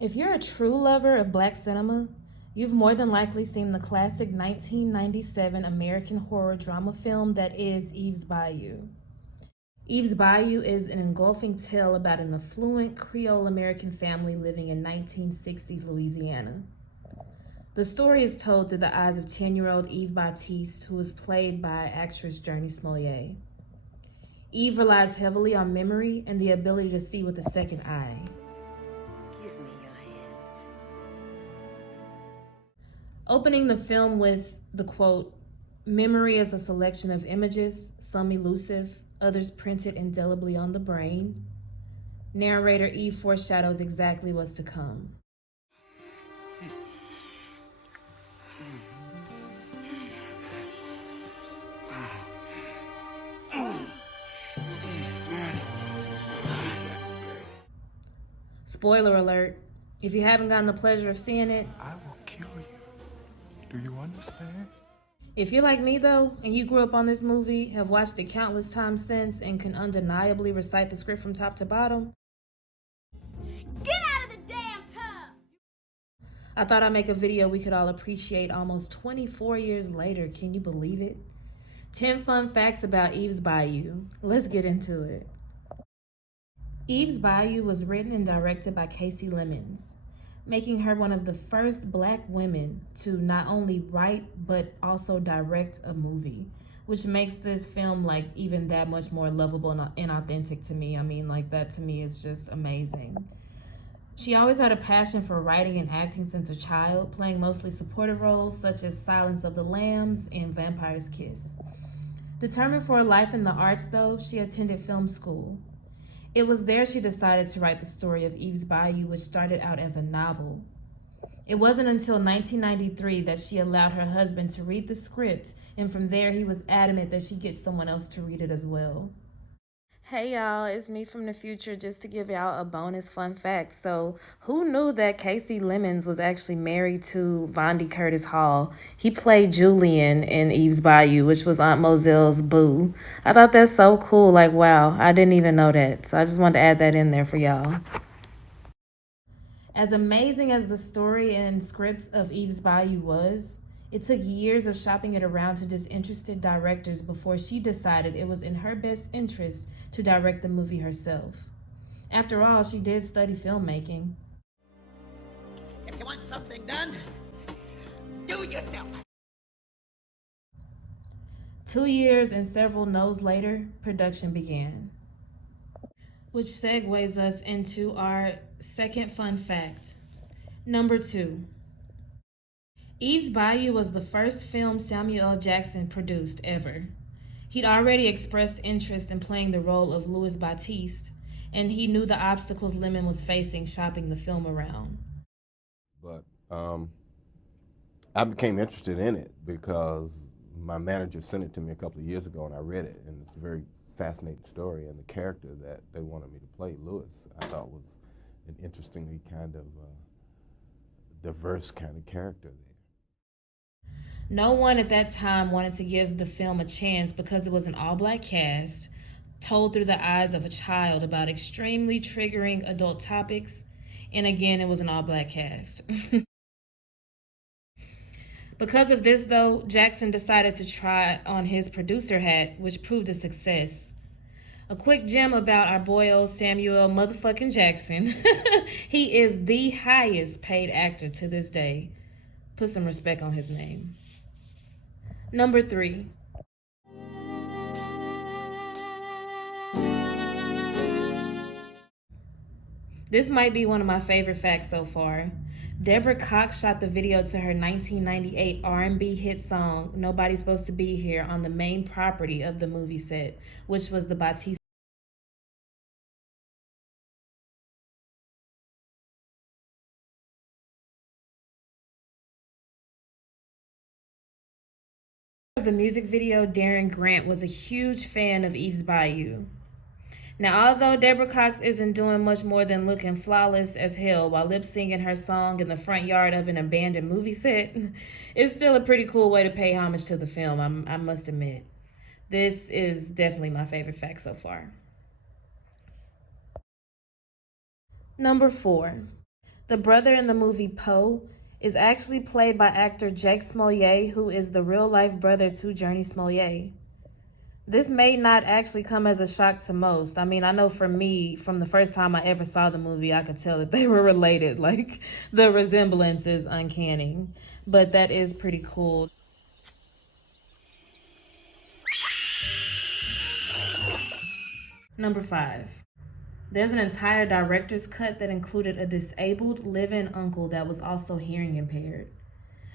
If you're a true lover of Black cinema, you've more than likely seen the classic 1997 American horror drama film that is Eve's Bayou. Eve's Bayou is an engulfing tale about an affluent Creole American family living in 1960s Louisiana. The story is told through the eyes of 10-year-old Eve Baptiste, who is played by actress Journey Smollett. Eve relies heavily on memory and the ability to see with a second eye. Give me your hands. Opening the film with the quote, "Memory is a selection of images, some elusive, others printed indelibly on the brain." Narrator Eve foreshadows exactly what's to come. Spoiler alert, if you haven't gotten the pleasure of seeing it, I will kill you. Do you understand? if you're like me though, and you grew up on this movie, have watched it countless times since, and can undeniably recite the script from top to bottom, Get out of the damn tub! I thought I'd make a video we could all appreciate almost 24 years later. Can you believe it? 10 fun facts about Eve's Bayou. Let's get into it. Eve's Bayou was written and directed by Casey Lemons, making her one of the first Black women to not only write but also direct a movie, which makes this film like even that much more lovable and authentic to me. I mean, like, that to me is just amazing. She always had a passion for writing and acting since a child, playing mostly supportive roles such as Silence of the Lambs and Vampire's Kiss. Determined for a life in the arts though, she attended film school. It was there she decided to write the story of Eve's Bayou, which started out as a novel. It wasn't until 1993 that she allowed her husband to read the script, and from there he was adamant that she get someone else to read it as well. Hey y'all, it's me from the future, just to give y'all a bonus fun fact. So, who knew that Casey Lemons was actually married to Vondie Curtis Hall? He played Julian in Eve's Bayou, which was Aunt Mozelle's boo. I thought that's so cool. Like, wow, I didn't even know that. So I just wanted to add that in there for y'all. As amazing as the story and script of Eve's Bayou was, it took years of shopping it around to disinterested directors before she decided it was in her best interest to direct the movie herself. After all, she did study filmmaking. If you want something done, do it yourself. 2 years and several no's later, production began. Which segues us into our second fun fact. Number 2. Eve's Bayou was the first film Samuel L. Jackson produced ever. He'd already expressed interest in playing the role of Louis Baptiste, and he knew the obstacles Lemon was facing shopping the film around. But I became interested in it because my manager sent it to me a couple of years ago, and I read it, and it's a very fascinating story, and the character that they wanted me to play, Louis, I thought was an interestingly kind of diverse kind of character there. No one at that time wanted to give the film a chance because it was an all-Black cast, told through the eyes of a child about extremely triggering adult topics, and again, it was an all-Black cast. Because of this, though, Jackson decided to try on his producer hat, which proved a success. A quick gem about our boy old Samuel motherfucking Jackson. He is the highest paid actor to this day. Put some respect on his name. Number 3. This might be one of my favorite facts so far. Deborah Cox shot the video to her 1998 R&B hit song, Nobody's Supposed to Be Here, on the main property of the movie set, which was the Baptiste. Of the music video, Darren Grant was a huge fan of Eve's Bayou. Now, although Deborah Cox isn't doing much more than looking flawless as hell while lip-singing her song in the front yard of an abandoned movie set, it's still a pretty cool way to pay homage to the film, I must admit. This is definitely my favorite fact so far. Number 4. The brother in the movie Poe is actually played by actor Jake Smollett, who is the real-life brother to Journey Smollett. This may not actually come as a shock to most. I mean, I know for me, from the first time I ever saw the movie, I could tell that they were related. Like, the resemblance is uncanny. But that is pretty cool. Number 5. There's an entire director's cut that included a disabled live-in uncle that was also hearing impaired.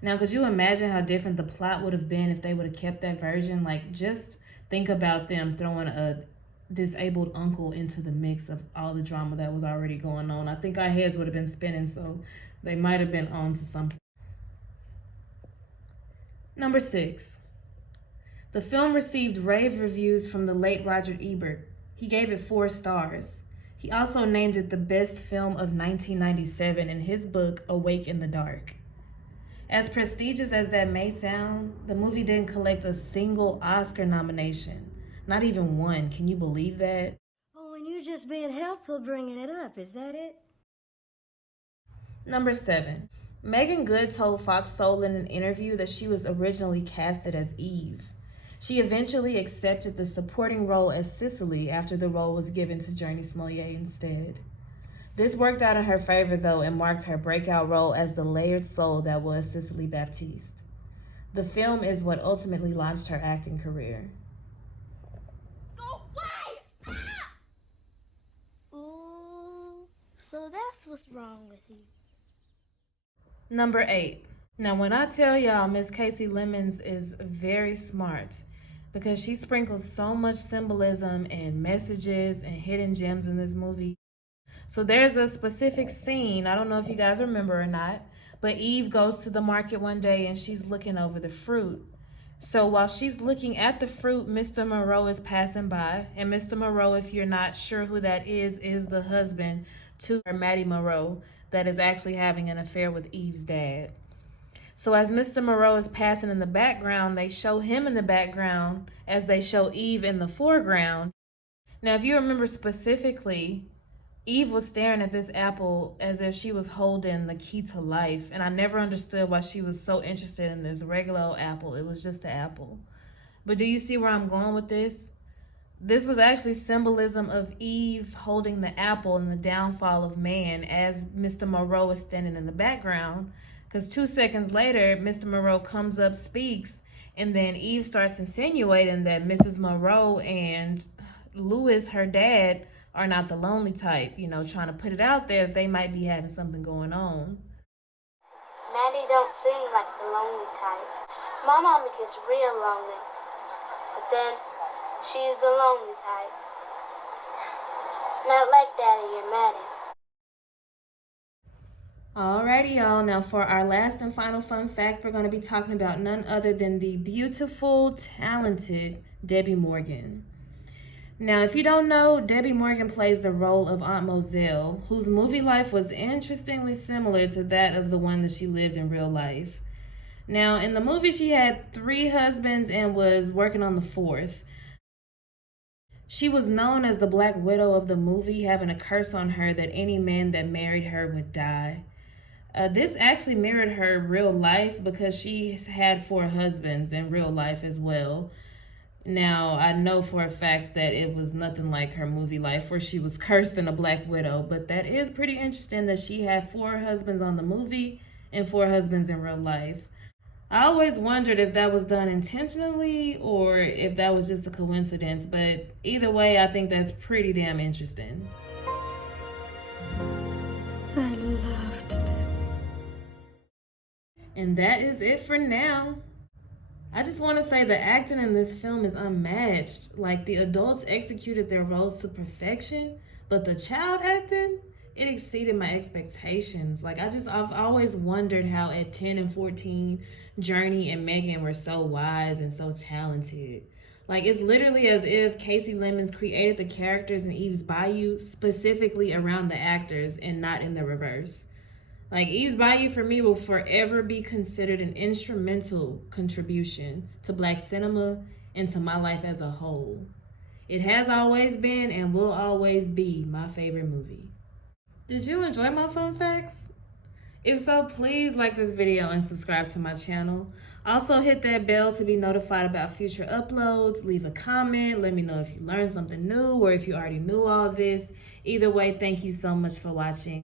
Now, could you imagine how different the plot would have been if they would have kept that version? Like, just think about them throwing a disabled uncle into the mix of all the drama that was already going on. I think our heads would have been spinning, so they might have been on to something. Number 6. The film received rave reviews from the late Roger Ebert. He gave it 4 stars. He also named it the best film of 1997 in his book, Awake in the Dark. As prestigious as that may sound, the movie didn't collect a single Oscar nomination. Not even one. Can you believe that? Oh, and you're just being helpful bringing it up, is that it? Number 7. Megan Good told Fox Soul in an interview that she was originally casted as Eve. She eventually accepted the supporting role as Cicely after the role was given to Journey Smollett instead. This worked out in her favor, though, and marked her breakout role as the layered soul that was Cicely Baptiste. The film is what ultimately launched her acting career. Go away! Ah! Ooh, so that's what's wrong with you. Number 8. Now, when I tell y'all Miss Casey Lemons is very smart because she sprinkles so much symbolism and messages and hidden gems in this movie. So there's a specific scene, I don't know if you guys remember or not, but Eve goes to the market one day and she's looking over the fruit. So while she's looking at the fruit, Mr. Moreau is passing by. And Mr. Moreau, if you're not sure who that is the husband to Maddie Moreau that is actually having an affair with Eve's dad. So as Mr. Moreau is passing in the background, they show him in the background as they show Eve in the foreground. Now, if you remember specifically, Eve was staring at this apple as if she was holding the key to life. And I never understood why she was so interested in this regular old apple. It was just an apple. But do you see where I'm going with this? This was actually symbolism of Eve holding the apple and the downfall of man as Mr. Moreau is standing in the background. Because 2 seconds later, Mr. Moreau comes up, speaks, and then Eve starts insinuating that Mrs. Moreau and Louis, her dad, are not the lonely type, you know, trying to put it out there that they might be having something going on. Maddie don't seem like the lonely type. My mama gets real lonely, but then she's the lonely type. Not like Daddy and Maddie. Alrighty, y'all. Now for our last and final fun fact, we're going to be talking about none other than the beautiful, talented Debbie Morgan. Now, if you don't know, Debbie Morgan plays the role of Aunt Mozelle, whose movie life was interestingly similar to that of the one that she lived in real life. Now, in the movie, she had 3 husbands and was working on the 4th. She was known as the Black Widow of the movie, having a curse on her that any man that married her would die. This actually mirrored her real life because she had 4 husbands in real life as well. Now, I know for a fact that it was nothing like her movie life where she was cursed in a Black Widow, but that is pretty interesting that she had 4 husbands on the movie and 4 husbands in real life. I always wondered if that was done intentionally or if that was just a coincidence, but either way, I think that's pretty damn interesting. I loved it. And that is it for now. I just want to say the acting in this film is unmatched. Like, the adults executed their roles to perfection, but the child acting, it exceeded my expectations. Like, I've always wondered how at 10 and 14, Journey and Megan were so wise and so talented. Like, it's literally as if Casey Lemons created the characters in Eve's Bayou specifically around the actors and not in the reverse. Like, Eve's Bayou for me will forever be considered an instrumental contribution to Black cinema and to my life as a whole. It has always been and will always be my favorite movie. Did you enjoy my fun facts? If so, please like this video and subscribe to my channel. Also hit that bell to be notified about future uploads. Leave a comment. Let me know if you learned something new or if you already knew all this. Either way, thank you so much for watching.